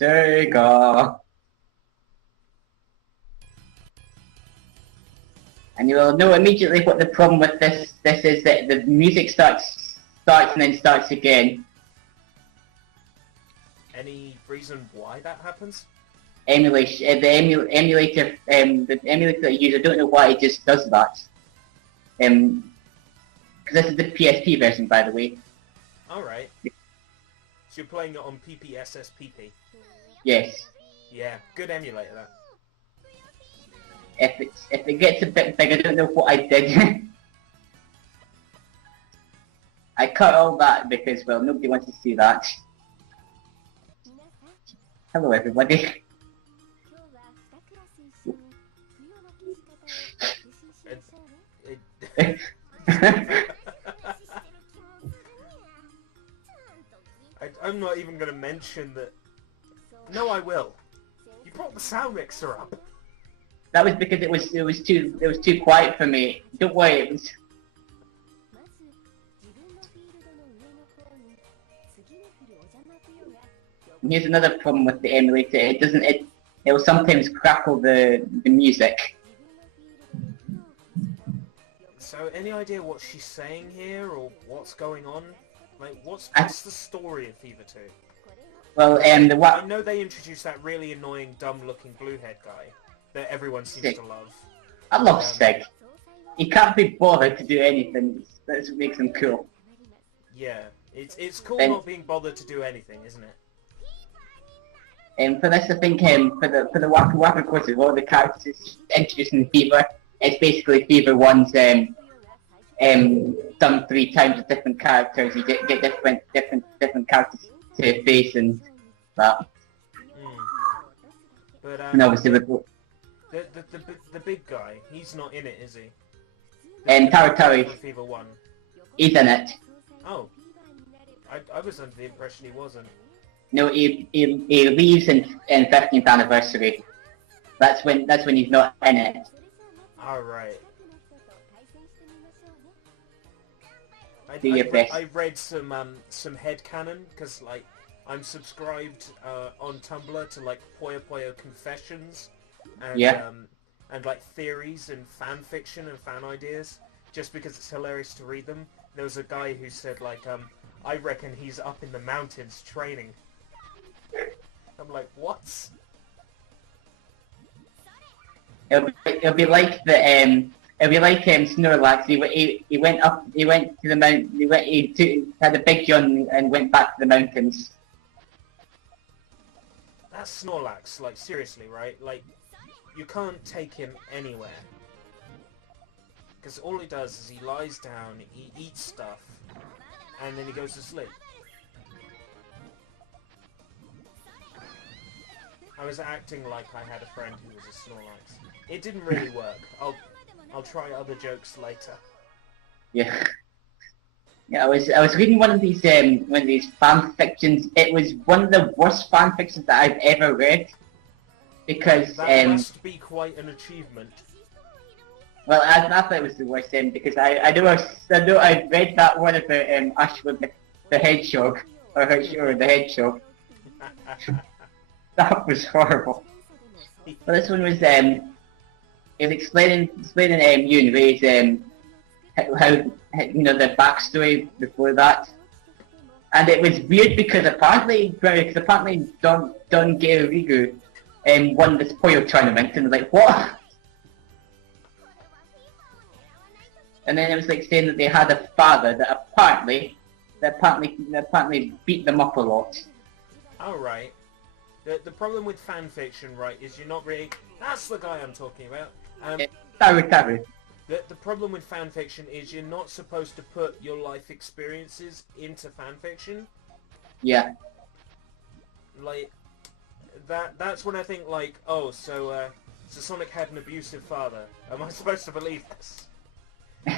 Sega. And you will know immediately what the problem with this is, that the music starts and then starts again. Any reason why that happens? Emulation. The emulator that I use, I don't know why it just does that. Because this is the PSP version, by the way. All right. So you're playing it on PPSSPP. Yes. Yeah, good emulator that. If it gets a bit big, I don't know what I did. I cut all that because, well, nobody wants to see that. Hello, everybody. I'm not even going to mention that. No, I will. You brought the sound mixer up. That was because it was too quiet for me. Don't worry, it was. And here's another problem with the emulator. It will sometimes crackle the music. So, any idea what she's saying here, or what's going on? Like, what's the story of Fever 2? Well, I know they introduced that really annoying, dumb-looking blue-head guy that everyone seems to love. I love Sig. He can't be bothered to do anything. That's what makes him cool. Yeah, it's cool not being bothered to do anything, isn't it? For this, I think for the Waku Waku courses, all the characters introduced in Fever, it's basically Fever 1's done 3 times with different characters. You get different characters to face and that. But and obviously the big guy, he's not in it, is he? Taratari, Fever 1. He's in it. Oh, I was under the impression he wasn't. No, he leaves in 15th anniversary. That's when he's not in it. All right. I read some headcanon because like I'm subscribed on Tumblr to like Puyo Puyo confessions and like theories and fan fiction and fan ideas, just because it's hilarious to read them. There was a guy who said like I reckon he's up in the mountains training. I'm like, what? It'll be like the it'll be like Snorlax. He went to the mountain. He had a big yawn and went back to the mountains. That's Snorlax. Like seriously, right? Like you can't take him anywhere because all he does is he lies down, he eats stuff, and then he goes to sleep. I was acting like I had a friend who was a Snorlax. It didn't really work. I'll try other jokes later. Yeah. Yeah, I was reading one of these fan fictions. It was one of the worst fan fictions that I've ever read. Because that must be quite an achievement. Well, I thought it was the worst because I know I read that one about Ashwood the Hedgehog or the Hedgehog. That was horrible. But this one was it was explaining Yoon Rei's how the backstory before that, and it was weird because apparently Don Geirigu won this Puyo tournament, and like what? And then it was like saying that they had a father that apparently beat them up a lot. All right. The problem with fan fiction, right, is you're not really... That's the guy I'm talking about. Taru. The problem with fan fiction is you're not supposed to put your life experiences into fan fiction. Yeah. Like, that's when I think, like, oh, so Sonic had an abusive father. Am I supposed to believe this?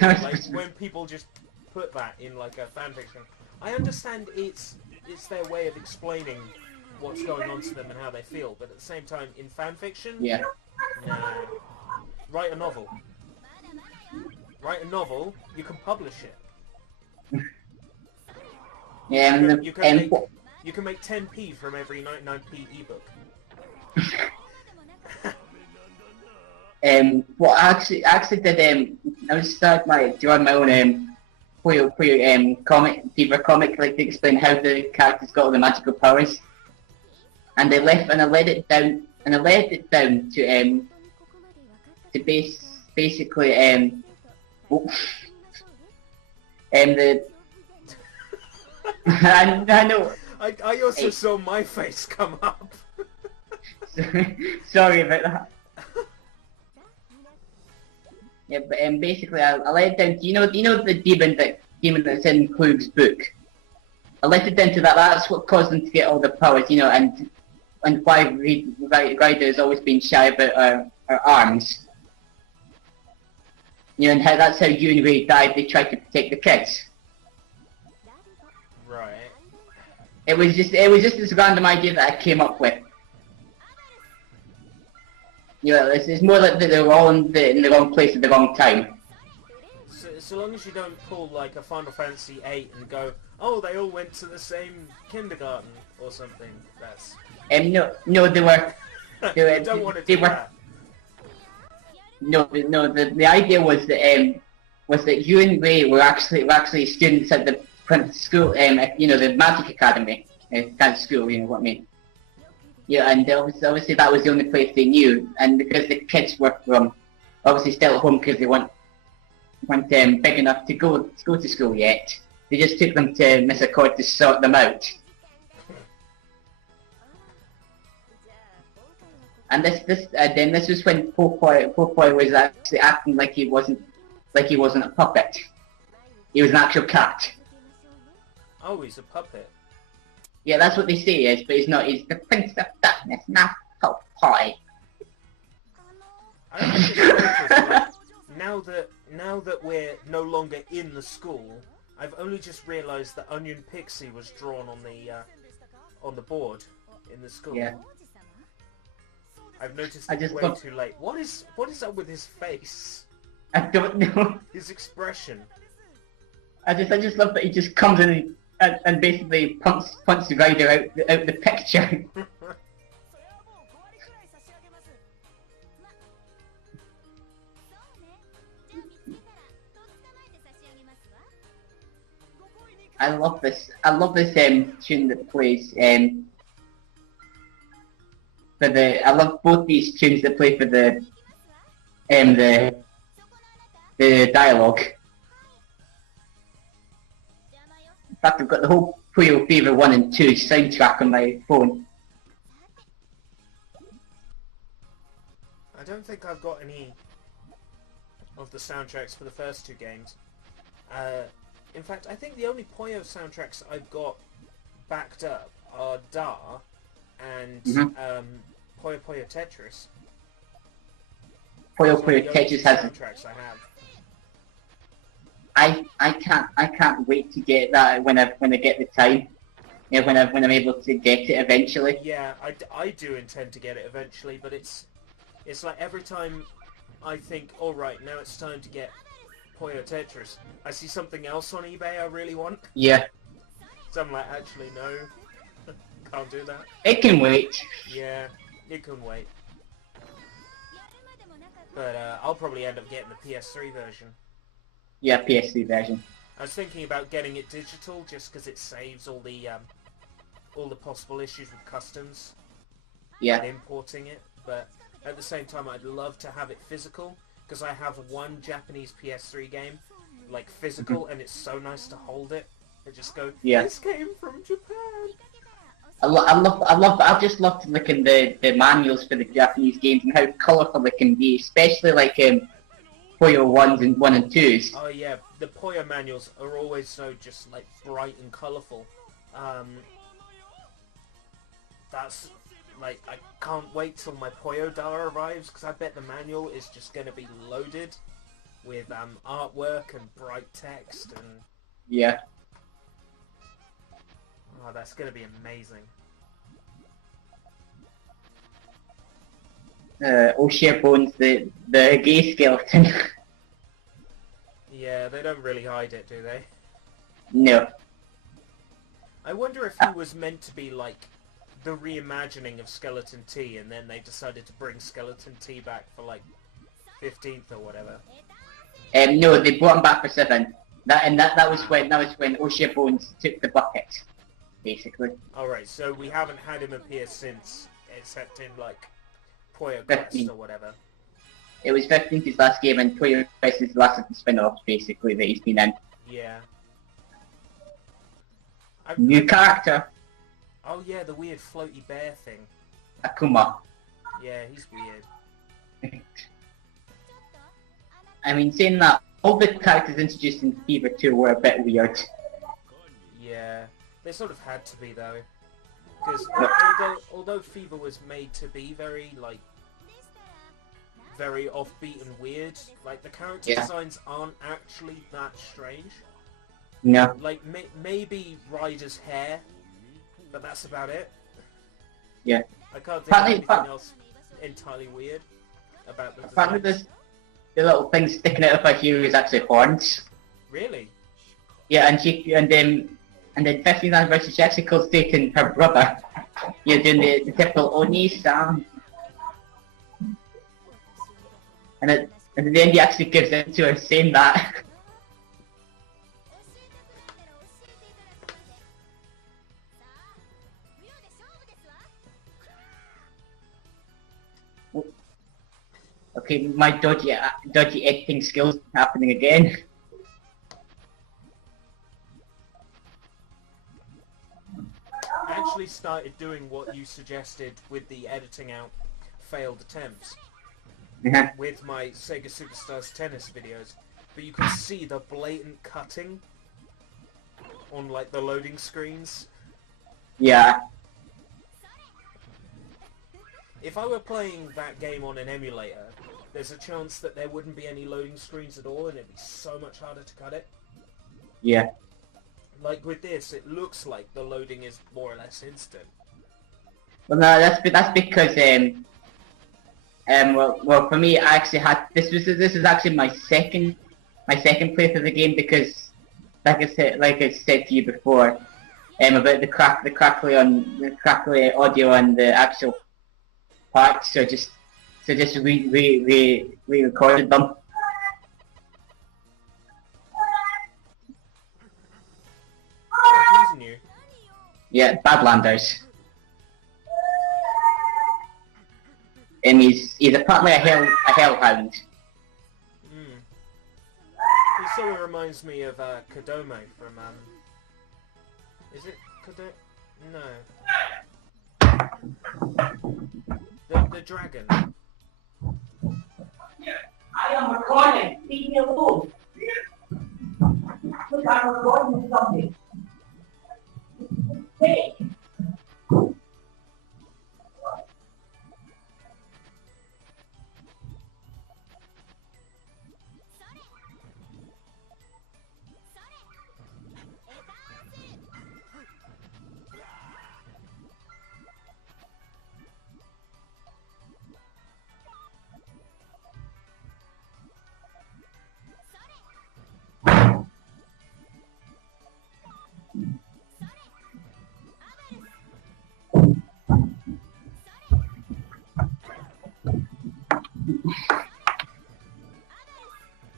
Like, when people just put that in, like, a fan fiction. I understand it's their way of explaining what's going on to them and how they feel, but at the same time, in fan fiction, yeah, no. Write a novel. Write a novel. You can publish it. Yeah, You can make 10p from every 99p ebook. Well, I actually did. I was started drawing my own Puyo comic, fever comic, like to explain how the characters got all the magical powers, and I let it down to basically the I know. I also saw my face come up. Sorry about that. Yeah, but basically, I let it down. You know the demon that's in Klug's book. I let it down to that. That's what caused them to get all the powers, and why Ryder has always been shy about our arms. And that's how you and Ray died. They tried to protect the kids. Right. It was just this random idea that I came up with. It's more like they were all in the wrong place at the wrong time. So long as you don't pull like a Final Fantasy VIII and go, oh, they all went to the same kindergarten or something. That's no, they were. You don't want to do that. No. The idea was that you and Ray were actually students at the school, the Magic Academy, kind of school. You know what I mean? Yeah, and obviously that was the only place they knew, and because the kids were obviously still at home because they weren't big enough to go to school yet, they just took them to Miss Accord to sort them out. And this was when Popoy was actually acting like he wasn't a puppet. He was an actual cat. Oh, he's a puppet. Yeah, that's what they say he is, but he's not. He's the Prince of Darkness, not Popoy. I just noticed, now that we're no longer in the school, I've only just realised that Onion Pixie was drawn on the board in the school. Yeah. I've noticed it way too late. What is up with his face? I don't know. His expression. I just love that he just comes in and basically punts the Ryder out the picture. I love this tune that plays I love both these tunes that play for the dialogue. In fact, I've got the whole Puyo Fever 1 and 2 soundtrack on my phone. I don't think I've got any of the soundtracks for the first two games. In fact, I think the only Puyo soundtracks I've got backed up are Da and Puyo Puyo Tetris. Puyo Puyo Tetris has soundtracks I have. I can't wait to get that when I get the time. Yeah, when I'm able to get it eventually. Yeah, I do intend to get it eventually, but it's like every time I think, all right, now it's time to get Puyo Tetris, I see something else on eBay I really want. Yeah. So I'm like, actually, no, can't do that. It can wait. Yeah, it can wait. But I'll probably end up getting the PS3 version. Yeah, PS3 version. I was thinking about getting it digital just because it saves all the possible issues with customs. Yeah. And importing it, but at the same time, I'd love to have it physical because I have one Japanese PS3 game, like physical, and it's so nice to hold it. And just go, this came from Japan. I just love looking the manuals for the Japanese games and how colourful they can be, especially like Puyo 1 and 2s. Oh yeah, the Puyo manuals are always so just like bright and colourful. That's like, I can't wait till my Puyo Da arrives because I bet the manual is just going to be loaded with artwork and bright text and... Yeah. Oh, that's going to be amazing. O'Shea Bones, the gay skeleton. Yeah, they don't really hide it, do they? No. I wonder if he was meant to be like the reimagining of Skeleton T, and then they decided to bring Skeleton T back for like 15th or whatever. No, they brought him back for 7. That was when O'Shea Bones took the bucket, basically. Alright, so we haven't had him appear since, except in like Puyo Quest 15. or whatever. It was 15th his last game, and Puyo Quest is the last of the spin-offs, basically, that he's been in. Yeah. New character. Oh yeah, the weird floaty bear thing. Akuma. Yeah, he's weird. I mean, saying that, all the characters introduced in Fever 2 were a bit weird. Yeah, they sort of had to be though. Because although Fever was made to be very, like, very offbeat and weird, like, the character designs aren't actually that strange. No. Like, maybe Ryder's hair, but that's about it. Yeah. I can't think of anything else entirely weird about the design. Apparently the little thing sticking out of her heel is actually horns. Really? Yeah, and then 15th anniversary, she actually calls Satan her brother. You're doing the typical Oni-san. And at the end he actually gives in to her saying that. Okay, my dodgy editing skills happening again. I actually started doing what you suggested with the editing out failed attempts with my Sega Superstars Tennis videos, but you can see the blatant cutting on like the loading screens. Yeah. If I were playing that game on an emulator, there's a chance that there wouldn't be any loading screens at all and it'd be so much harder to cut it. Yeah. Like with this, it looks like the loading is more or less instant. Well, no, that's because well, for me, I actually had this is actually my second playthrough of the game because, like I said to you before, about the crackly audio on the actual parts, so just re-recorded them. You? Yeah, Badlanders. And he's apparently a hellhound. He sort of reminds me of Kodome from is it Kodome? No. The dragon. I am recording. Leave me alone. Look, I'm recording something. Hey.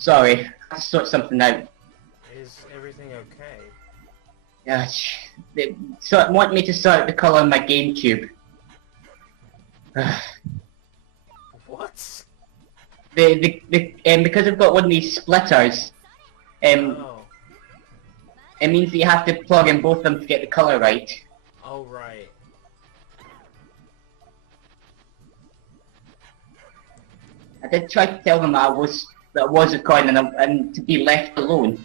Sorry, I have to sort something out. Is everything okay? Yeah, they want me to sort the colour on my GameCube. What? Because I've got one of these splitters, Oh. it means that you have to plug in both of them to get the colour right. Oh, right. I did try to tell them that I was recording and to be left alone.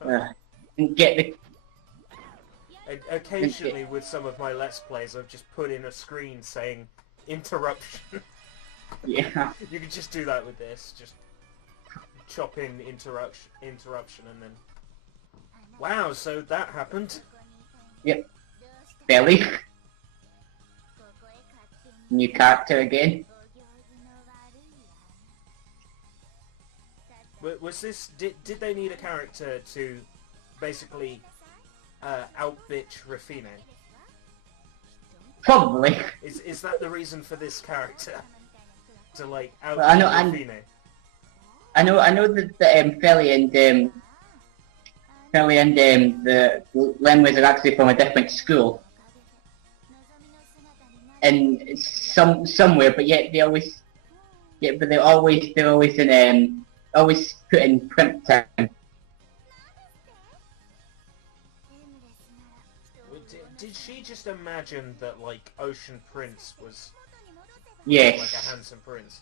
And get the... Occasionally with some of my Let's Plays I've just put in a screen saying interruption. Yeah. You could just do that with this, just chop in interruption and then... Wow, so that happened. Yep. Belly. New character again. Was this... Did they need a character to basically outbitch Raffine? Probably. Is that the reason for this character? To like outbitch Well, Raffine? I know that Felly and the Lemways are actually from a different school. And somewhere, but yet they're always always put in print time. Did she just imagine that like Ocean Prince was Yes. like a handsome prince?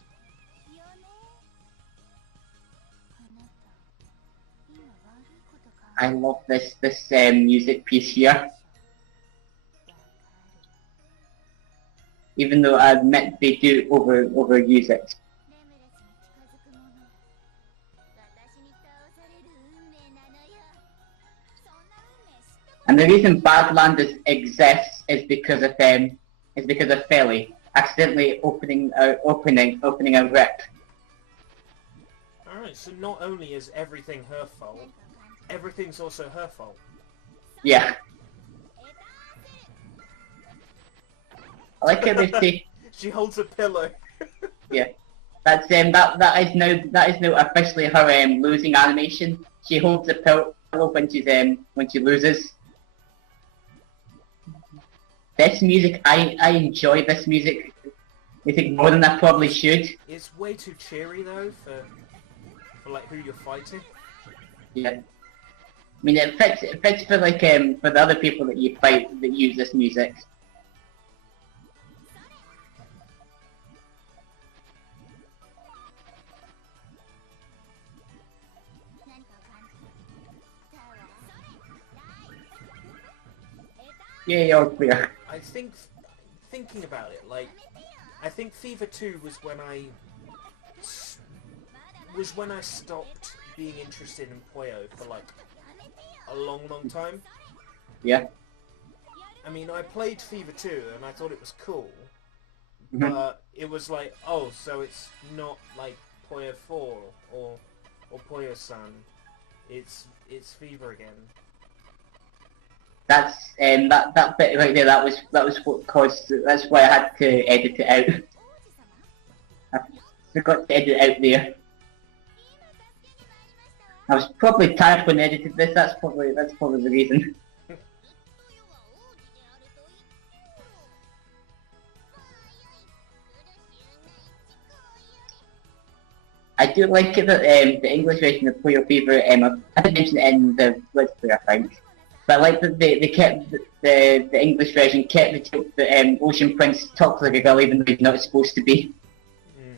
I love this music piece here. Even though I admit they do overuse it. And the reason Badlanders exists is because of Felly accidentally opening a rip. Alright, so not only is everything her fault, everything's also her fault. Yeah. I like how they say. She holds a pillow. Yeah. That's that is now officially her losing animation. She holds a pillow when she loses. This music, I enjoy this music. I think more than I probably should. It's way too cheery though for like who you're fighting. Yeah. I mean, it fits for like for the other people that you fight that use this music. Yeah, you're clear. I think, thinking about it, like, I think Fever 2 was when I stopped being interested in Puyo for like a long time. Yeah. I mean, I played Fever 2 and I thought it was cool, Mm-hmm. but it was like, oh, so it's not like Puyo 4 or Puyo San. It's Fever again. That's that bit right there. That was what caused. That's why I had to edit it out. I forgot to edit it out there. I was probably tired when I edited this. That's probably the reason. I do like it that the English version of Puyo Fever. I didn't mention it in the Let's Play, I think. But I like that they kept the English version kept the joke that Ocean Prince talks like a girl even though he's not supposed to be. Mm.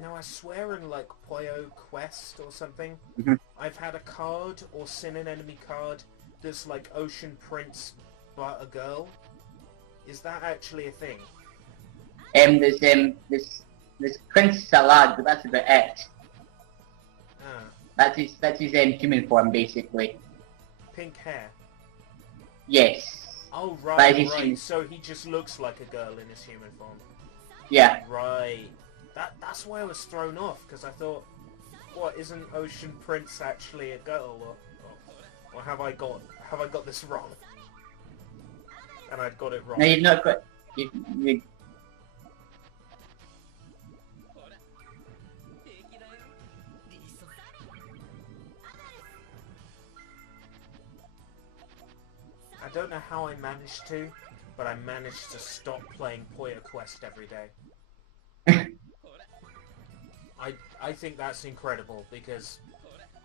Now I swear in like Puyo Quest or something, I've had a card or seen an enemy card that's like Ocean Prince but a girl. Is that actually a thing? There's Prince Salad, but that's about it. Ah. That's his human form basically. Pink hair. Yes. Oh That right, is right. his- So he just looks like a girl in his human form. Yeah. Right. That's why I was thrown off because I thought, what, isn't Ocean Prince actually a girl, or have I got this wrong? And I'd got it wrong. No, you've not got. You, I don't know how I managed to, but I managed to stop playing Puyo Quest every day. I think that's incredible because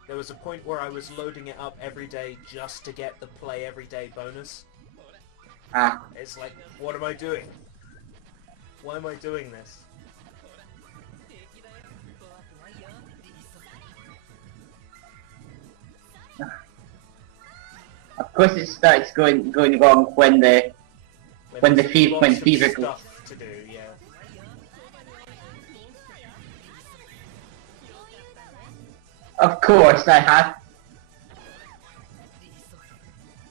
there was a point where I was loading it up every day just to get the play every day bonus. Ah. It's like, what am I doing? Why am I doing this? Of course, it starts going wrong when fever goes. Stuff to do, yeah. Of course, I have.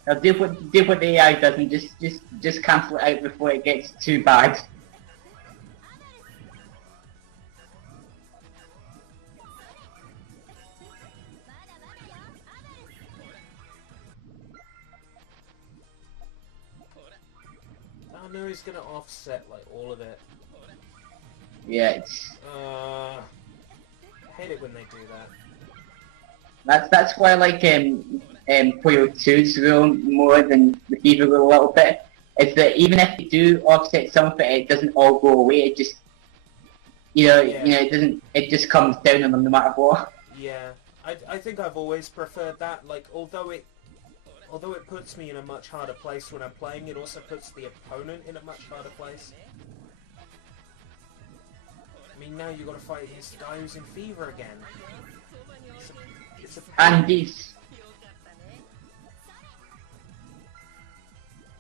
Now do what the AI does and just cancel it out before it gets too bad. no, he's gonna offset like all of it. Yeah, it's... I hate it when they do that. That's why I like Puyo 2's rule more than the Fever rule a little bit. Is that even if they do offset some of it, it doesn't all go away. It just, it doesn't. It just comes down on them no matter what. Yeah, I think I've always preferred that. Like, although it puts me in a much harder place when I'm playing, it also puts the opponent in a much harder place. I mean, now you've got to fight against the guy who's in Fever again. It's a And these...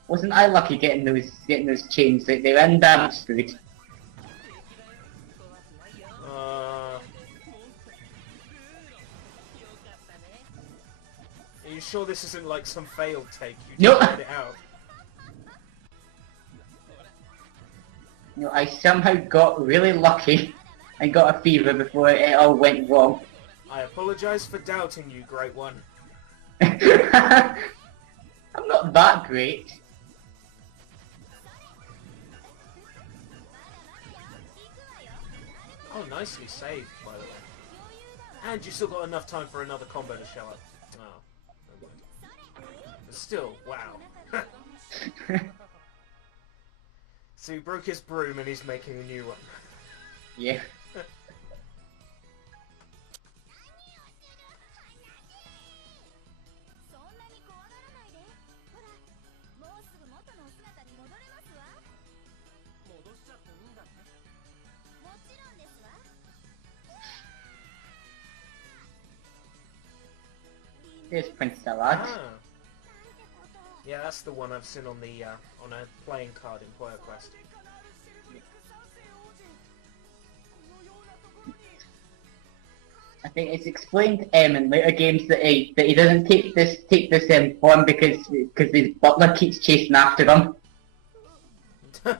Wasn't I lucky getting those chains? They were undamaged food. Are you sure this isn't like some failed take? You just Nope. get it out. No, I somehow got really lucky and got a Fever before it all went wrong. I apologise for doubting you, Great One. I'm not that great. Oh, nicely saved, by the way. And you still got enough time for another combo to show up. Oh, never mind. But still, wow. So he broke his broom and he's making a new one. Yeah. There's Prince Salad. Ah. Yeah, that's the one I've seen on the on a playing card in Puyo Quest. I think it's explained in later games that he doesn't take this form because his butler keeps chasing after him. So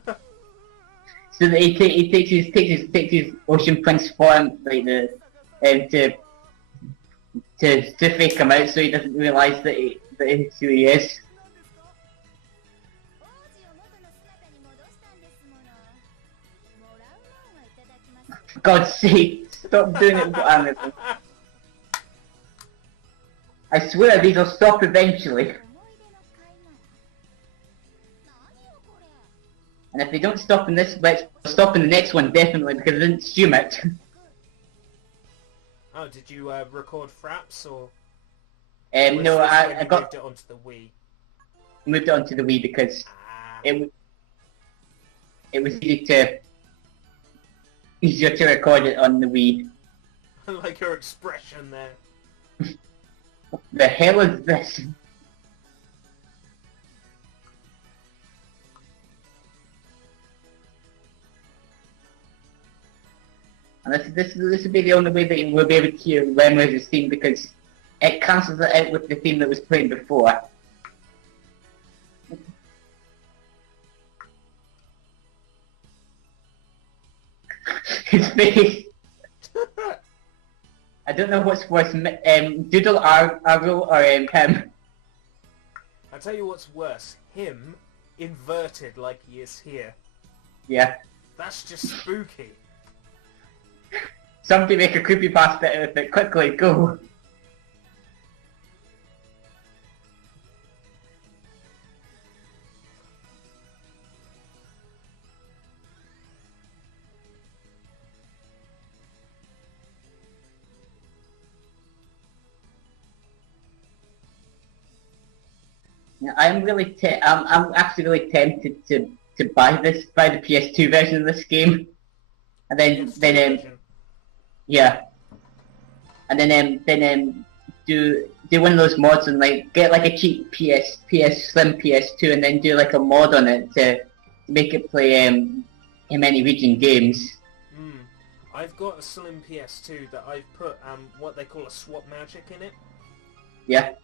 that he takes his Ocean Prince form like to fake him out so he doesn't realise that he's who he is. For God's sake, stop doing it, Annabelle. I swear these will stop eventually. And if they don't stop in this, let's stop in the next one definitely because I didn't assume it. Oh, did you record Fraps or? No, I moved it onto the Wii. Moved it onto the Wii because it was easier to record it on the Wii. I like your expression there. What the hell is this? And this will be the only way that you will be able to hear Lemur's theme because it cancels it out with the theme that was playing before. His face. I don't know what's worse, Doodle Arrow or him. I'll tell you what's worse. Him inverted like he is here. Yeah. That's just spooky. Somebody make a creepypasta out of it quickly, go! I'm actually really tempted to buy the PS2 version of this game, and then yeah, and then do one of those mods and like get like a cheap Slim PS2 and then do like a mod on it to make it play in many region games. I've got a Slim PS2 that I've put what they call a swap magic in it. Yeah.